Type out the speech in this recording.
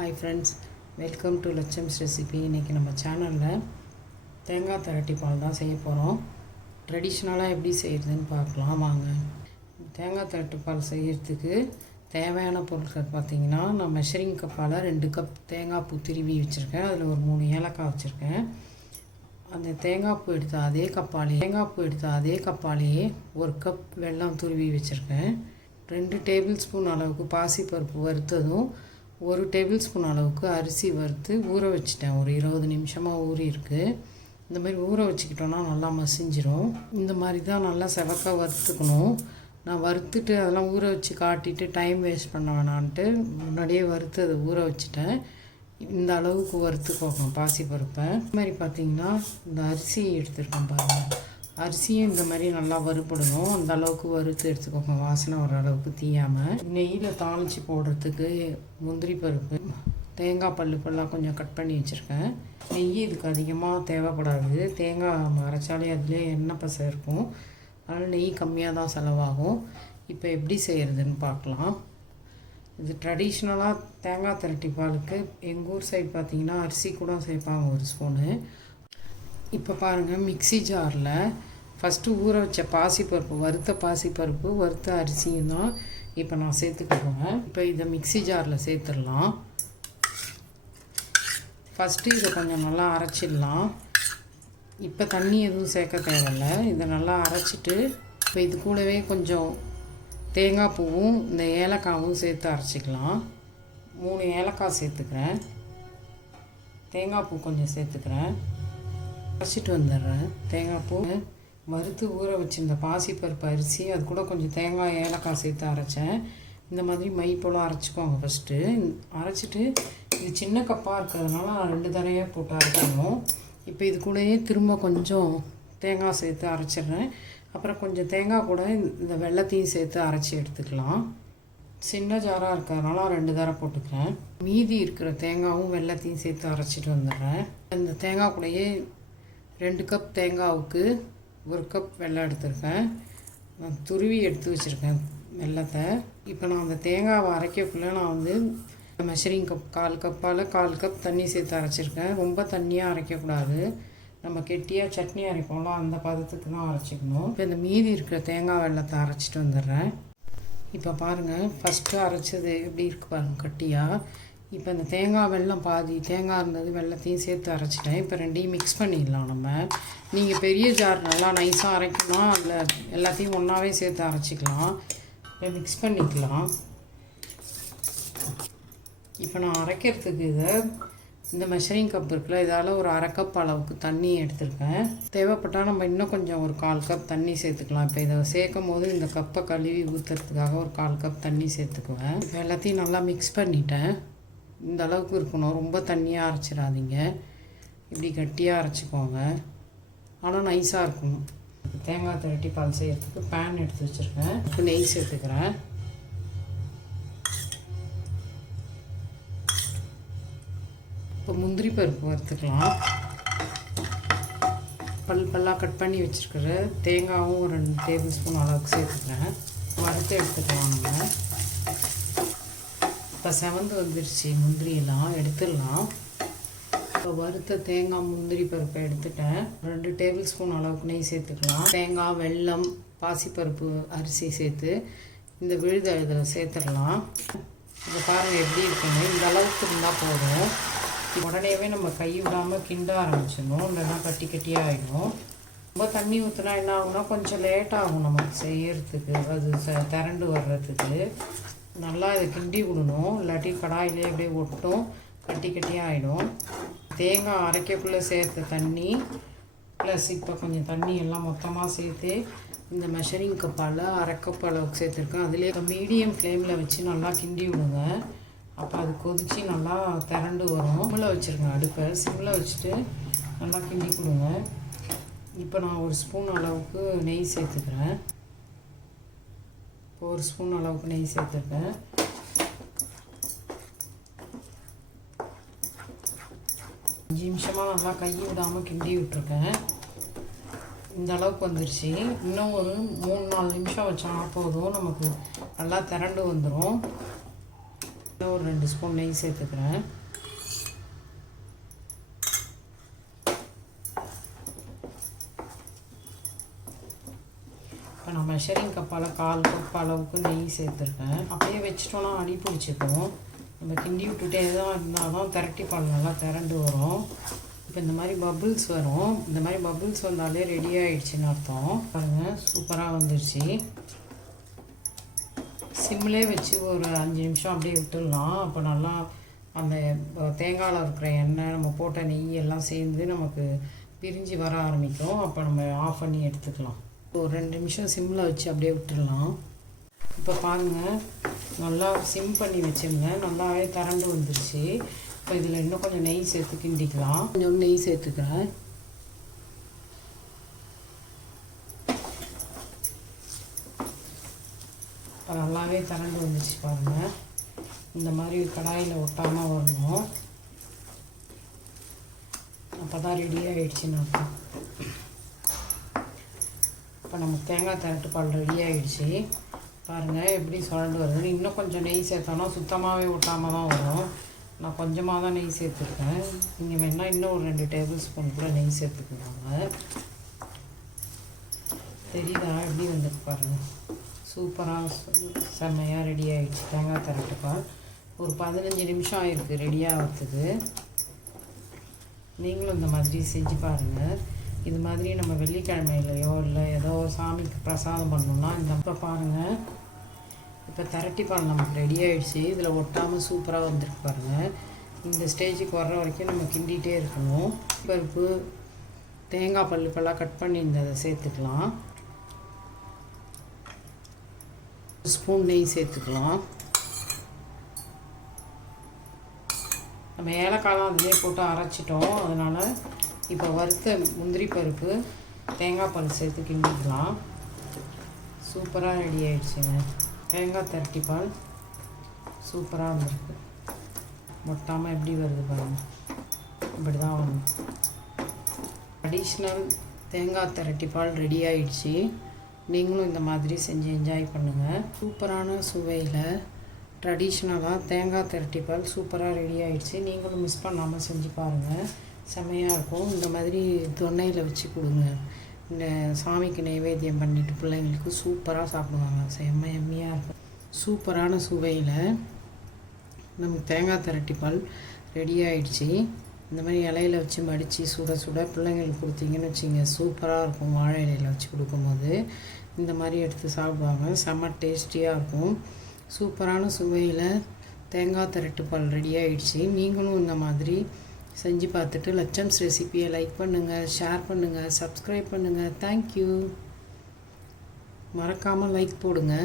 Hi friends, welcome to லட்சம்ஸ் recipe. இன்றைக்கி நம்ம சேனலில் தேங்காய் திரட்டி பால் தான் செய்ய போகிறோம். ட்ரெடிஷ்னலாக எப்படி செய்கிறதுன்னு பார்க்கலாம் வாங்க. தேங்காய் திரட்டி பால் செய்கிறதுக்கு தேவையான பொருட்கள் பார்த்திங்கன்னா, நான் மெஷரிங் கப்பால் 2 கப் தேங்காய் பூ திருவி வச்சுருக்கேன். அதில் ஒரு 3 ஏலக்காய் வச்சுருக்கேன். அந்த தேங்காய் பூ எடுத்த அதே கப்பாலேயே 1 கப் வெல்லம் துருவி வச்சுருக்கேன். 2 டேபிள் ஸ்பூன் அளவுக்கு பாசிப்பருப்பு வறுத்ததும் 1 டேபிள் ஸ்பூன் அளவுக்கு அரிசி வறுத்து ஊற வச்சுட்டேன். ஒரு 20 நிமிஷமாக ஊறி இருக்குது. இந்த மாதிரி ஊற வச்சுக்கிட்டோன்னா நல்லா மசிஞ்சிரும். இந்த மாதிரி தான் நல்லா செவக்க வறுத்துக்கணும். நான் வறுத்துட்டு அதெல்லாம் ஊற வச்சு காட்டிட்டு டைம் வேஸ்ட் பண்ண வேணான்ட்டு முன்னாடியே வறுத்து அதை ஊற வச்சுட்டேன். இந்த அளவுக்கு வறுத்துக்கோங்க பாசிப்பருப்பை. இந்த மாதிரி பார்த்திங்கன்னா இந்த அரிசி எடுத்துருக்கேன் பாருங்கள். அரிசியும் இந்த மாதிரி நல்லா வறுபடணும். அந்த அளவுக்கு வறுத்து எடுத்துக்கோங்க, வாசனை வர அளவுக்கு தீயாமல். நெய்யில் தாளித்து போடுறதுக்கு முந்திரி பருப்பு, தேங்காய் பல்லாக கொஞ்சம் கட் பண்ணி வச்சுருக்கேன். நெய் இதுக்கு அதிகமாக தேவைப்படாது. தேங்காய் அரைச்சாலே அதிலே எண்ணெய் பசை இருக்கும். அதனால் நெய் கம்மியாக தான் செலவாகும். இப்போ எப்படி செய்கிறதுன்னு பார்க்கலாம். இது ட்ரெடிஷ்னலாக தேங்காய் திரட்டி பாலுக்கு எங்கள் ஊர் சைடு பார்த்திங்கன்னா அரிசி கூட சேர்ப்பாங்க 1 ஸ்பூனு. இப்போ பாருங்கள், மிக்ஸி ஜாரில் ஃபஸ்ட்டு ஊற வச்ச பாசிப்பருப்பு, வறுத்த அரிசியும் தான் இப்போ நான் சேர்த்துக்குவேன். இப்போ இதை மிக்ஸி ஜாரில் சேர்த்துடலாம். ஃபஸ்ட்டு இதை கொஞ்சம் நல்லா அரைச்சிடலாம். இப்போ தண்ணி எதுவும் சேர்க்க தேவையில்லை. இதை நல்லா அரைச்சிட்டு இப்போ இது கூடவே கொஞ்சம் தேங்காய் பூவும் இந்த ஏலக்காவும் சேர்த்து அரைச்சிக்கலாம். 3 ஏலக்காய் சேர்த்துக்கிறேன். தேங்காய் பூ கொஞ்சம் சேர்த்துக்கிறேன். அரைச்சிட்டு வந்துடுறேன். தேங்காய் பூ வறுத்து ஊற வச்சுருந்த பாசிப்பருப்பு அரிசி, அது கூட கொஞ்சம் தேங்காய் ஏலக்காய் சேர்த்து அரைச்சேன். இந்த மாதிரி மை போல் அரைச்சிக்கோங்க. ஃபஸ்ட்டு அரைச்சிட்டு இது சின்ன கப்பாக இருக்கிறதுனால நான் 2 தடவையாக போட்டு அரைக்கணும். இப்போ இது கூடயே திரும்ப கொஞ்சம் தேங்காய் சேர்த்து அரைச்சிட்றேன். அப்புறம் கொஞ்சம் தேங்காய் கூட இந்த வெல்லத்தையும் சேர்த்து அரைச்சி எடுத்துக்கலாம். சின்ன ஜாராக இருக்கிறதுனால 2 தடவை போட்டுக்கிறேன். மீதி இருக்கிற தேங்காயும் வெல்லத்தையும் சேர்த்து அரைச்சிட்டு வந்துடுறேன். இந்த தேங்காய் கூடயே 2 கப் தேங்காவுக்கு 1 கப் வெல்லம் எடுத்துருக்கேன். நான் துருவி எடுத்து வச்சுருக்கேன் வெல்லத்தை. இப்போ நான் அந்த தேங்காவை அரைக்கக்குள்ளே நான் வந்து மெஷரிங் கப் 1/4 கப் தண்ணி சேர்த்து அரைச்சிருக்கேன். ரொம்ப தண்ணியாக அரைக்கக்கூடாது. நம்ம கெட்டியாக சட்னி அரைப்போம்ல, அந்த பதத்துக்கு தான் அரைச்சிக்கணும். இப்போ இந்த மீதி இருக்கிற தேங்காய் வெல்லத்தை அரைச்சிட்டு வந்துடுறேன். இப்போ பாருங்கள், ஃபஸ்ட்டு அரைச்சது எப்படி இருக்குது பாருங்கள், கட்டியாக. இப்போ இந்த தேங்காய் வெல்லம் பாதி தேங்காய் இருந்தது, வெல்லத்தையும் சேர்த்து அரைச்சிட்டேன். இப்போ 2ஐயும் மிக்ஸ் பண்ணிடலாம். நம்ம நீங்கள் பெரிய ஜார் நல்லா நைஸாக அரைக்கணும், அதில் எல்லாத்தையும் ஒன்றாவே சேர்த்து அரைச்சிக்கலாம். இப்போ மிக்ஸ் பண்ணிக்கலாம். இப்போ நான் அரைக்கிறதுக்கு இதை இந்த மெஷரிங் கப் இருக்குல்ல, இதால் ஒரு 1/2 கப் அளவுக்கு தண்ணி எடுத்துருக்கேன். தேவைப்பட்டால் நம்ம இன்னும் கொஞ்சம் ஒரு 1/4 கப் தண்ணி சேர்த்துக்கலாம். இப்போ இதை சேர்க்கும் போது இந்த கப்பை கழுவி ஊற்றுறதுக்காக ஒரு 1/4 கப் தண்ணி சேர்த்துக்குவேன். இப்போ எல்லாத்தையும் நல்லா மிக்ஸ் பண்ணிட்டேன். இந்த அளவுக்கு இருக்கணும், ரொம்ப தண்ணியாக அரைச்சிடாதீங்க. இப்படி கட்டியாக அரைச்சிக்கோங்க, ஆனால் நைஸாக இருக்கணும். தேங்காய் திரட்டி பால் செய்கிறதுக்கு பேன் எடுத்து வச்சுருக்கேன். இப்போ நெய் சேர்த்துக்கிறேன். இப்போ முந்திரி பருப்பு வறுத்துக்கலாம். பல்லாக கட் பண்ணி வச்சுருக்கிற தேங்காயும் ஒரு 2 டேபிள் ஸ்பூன் அளவுக்கு சேர்த்துக்கிறேன். வறுத்து எடுத்துக்கலாம். நம்ம இப்போ செவந்து வந்துருச்சு, முந்திரியெல்லாம் எடுத்துடலாம். இப்போ வறுத்த தேங்காய் முந்திரி பருப்பை எடுத்துட்டேன். 2 டேபிள் ஸ்பூன் அளவுக்கு நெய் சேர்த்துக்கலாம். தேங்காய், வெல்லம், பாசிப்பருப்பு அரிசி சேர்த்து இந்த விழுதை இதில் சேர்த்துடலாம். இப்போ பாருங்கள் எப்படி இருக்குன்னு. இந்த அளவுக்கு இருந்தால் போதும். உடனேவே நம்ம கை விடாமல் கிண்ட ஆரம்பிச்சிடணும், இல்லைன்னா கட்டி கட்டியாக ஆகிடும். ரொம்ப தண்ணி ஊற்றினா என்ன ஆகும்னா கொஞ்சம் லேட்டாகும் நமக்கு செய்யறதுக்கு, அது திரண்டு வர்றதுக்கு. நல்லா இதை கிண்டி விடணும், இல்லாட்டி கடாயிலே அப்படியே ஒட்டும், கட்டி கட்டியாக ஆகிடும். தேங்காய் அரைக்கக்குள்ளே சேர்த்த தண்ணி ப்ளஸ் இப்போ கொஞ்சம் தண்ணி எல்லாம் மொத்தமாக சேர்த்து இந்த மெஷரிங் கப்பால் 1/2 கப் அளவுக்கு சேர்த்துருக்கேன். அதிலே மீடியம் ஃப்ளேமில் வச்சு நல்லா கிண்டி விடுங்க. அப்போ அது கொதித்து நல்லா திரண்டு வரும். சிம்மில் வச்சுருங்க, அடுப்பை சிம்மில் வச்சுட்டு நல்லா கிண்டி கொடுங்க. இப்போ நான் 1 ஸ்பூன் அளவுக்கு நெய் சேர்த்துக்கிறேன். இப்போ 1 ஸ்பூன் அளவுக்கு நெய் சேர்த்துருக்கேன். அஞ்சு நிமிஷமாக நல்லா கை விடாமல் கிண்டி விட்டுருக்கேன். இந்த அளவுக்கு வந்துருச்சு. இன்னும் ஒரு 3-4 நிமிஷம் வச்சோம்னா போதும், நமக்கு நல்லா திரண்டு வந்துடும். ஒரு 2 ஸ்பூன் நெய் சேர்த்துக்கிறேன். இப்போ நான் மெஷரிங் கப்பால் 1/4 கப் அளவுக்கு நெய் சேர்த்துருக்கேன். அப்படியே வச்சிட்டோன்னா அடி பிடிச்சிக்கும். நம்ம கிண்டி விட்டுட்டே தான் இருந்தால் தான் திரட்டி பால் நல்லா திரண்டு வரும். இப்போ இந்த மாதிரி பபுள்ஸ் வரும். இந்த மாதிரி பபுள்ஸ் வந்தாலே ரெடி ஆகிடுச்சின்னு அர்த்தம். பாருங்கள், சூப்பராக வந்துடுச்சு. சிம்மிலே வச்சு ஒரு 5 நிமிஷம் அப்படியே விட்டுடலாம். அப்போ நல்லா அந்த தேங்காயில் இருக்கிற எண்ணெய், நம்ம போட்ட நெய் எல்லாம் சேர்ந்து நமக்கு பிரிஞ்சு வர ஆரம்பிக்கும். அப்போ நம்ம ஆஃப் பண்ணி எடுத்துக்கலாம். ஒரு 2 நிமிஷம் சிம்மில் வச்சு அப்படியே விட்டுடலாம். இப்போ பாருங்கள், நல்லா சிம் பண்ணி வச்சுங்க. நல்லாவே திரண்டு வந்துடுச்சு. இப்போ இதில் இன்னும் கொஞ்சம் நெய் சேர்த்து கிண்டிக்கலாம். கொஞ்சம் நெய் சேர்த்துக்கிறேன். இப்போ நல்லாவே திரண்டு வந்துடுச்சு பாருங்கள். இந்த மாதிரி கடாயில் ஒட்டாமல் வரணும். அப்போ தான் ரெடி ஆகிடுச்சின்னு அர்த்தம். இப்போ நம்ம தேங்காய் திரட்டு பால் ரெடி ஆகிடுச்சு. பாருங்கள் எப்படி சுரண்டு வருதுன்னு. இன்னும் கொஞ்சம் நெய் சேர்த்தோன்னா சுத்தமாகவே ஒட்டாமல் தான் வரும். நான் கொஞ்சமாக தான் நெய் சேர்த்துருக்கேன். நீங்கள் வேணால் இன்னும் ஒரு 2 டேபிள் ஸ்பூன் கூட நெய் சேர்த்துக்குவாங்க. தெரியுதா எப்படி வந்துட்டு பாருங்கள். சூப்பராக செம்மையாக ரெடி ஆகிடுச்சு தேங்காய் திரட்டு பால். ஒரு 15 நிமிஷம் ஆகிருக்கு ரெடி ஆகிறதுக்கு. நீங்களும் இந்த மாதிரி செஞ்சு பாருங்கள். இது மாதிரி நம்ம வெள்ளிக்கிழமையிலையோ இல்லை ஏதோ சாமிக்கு பிரசாதம் பண்ணோம்னா இந்த அப்போ பாருங்கள். இப்போ திரட்டி பால் நமக்கு ரெடி ஆகிடுச்சு. இதில் ஒட்டாமல் சூப்பராக வந்துருக்கு பாருங்கள். இந்த ஸ்டேஜுக்கு வர்ற வரைக்கும் நம்ம கிண்டிகிட்டே இருக்கணும். பருப்பு, தேங்காய் பல்லுப்பெல்லாம் கட் பண்ணி இந்த சேர்த்துக்கலாம். ஸ்பூன் நெய் சேர்த்துக்கலாம். நம்ம ஏலக்காயெலாம் அதிலே போட்டு அரைச்சிட்டோம். அதனால் இப்போ வறுத்த முந்திரி பருப்பு, தேங்காய் பால் சேர்த்து கிண்டிக்கலாம். சூப்பராக ரெடி ஆகிடுச்சுங்க. தேங்காய் திரட்டி பால் சூப்பராக வந்துருக்கு. மொட்டாமல் எப்படி வருது பாருங்கள். இப்படி தான் வரும். ட்ரெடிஷ்னல் தேங்காய் திரட்டி பால் ரெடி ஆகிடுச்சு. நீங்களும் இந்த மாதிரி செஞ்சு என்ஜாய் பண்ணுங்கள். சூப்பரான சுவையில் ட்ரெடிஷ்னலாக தேங்காய் திரட்டி பால் சூப்பராக ரெடி ஆகிடுச்சு. நீங்களும் மிஸ் பண்ணாமல் செஞ்சு பாருங்கள். செம்மையாக இருக்கும். இந்த மாதிரி தொன்னையில் வச்சு கொடுங்க. இந்த சாமிக்கு நைவேத்தியம் பண்ணிவிட்டு பிள்ளைங்களுக்கு சூப்பராக சாப்பிடுவாங்க. செம்ம எம்மியாக இருக்கும். சூப்பரான சுவையில் நமக்கு தேங்காய் திரட்டி பால் ரெடி ஆகிடுச்சு. இந்த மாதிரி இலையில் வச்சு மடித்து சுட சுட பிள்ளைங்களுக்கு கொடுத்தீங்கன்னு வச்சுங்க, சூப்பராக இருக்கும். வாழை இலையில் வச்சு கொடுக்கும்போது இந்த மாதிரி எடுத்து சாப்பிடுவாங்க. செம்ம டேஸ்டியாக இருக்கும். சூப்பரான சுவையில் தேங்காய் திரட்டு பால் ரெடி ஆகிடுச்சு. நீங்களும் இந்த மாதிரி செஞ்சு பார்த்துட்டு லட்சம்ஸ் ரெசிபியை லைக் பண்ணுங்கள், ஷேர் பண்ணுங்கள், சப்ஸ்கிரைப் பண்ணுங்கள். தேங்க்யூ. மறக்காமல் லைக் போடுங்க.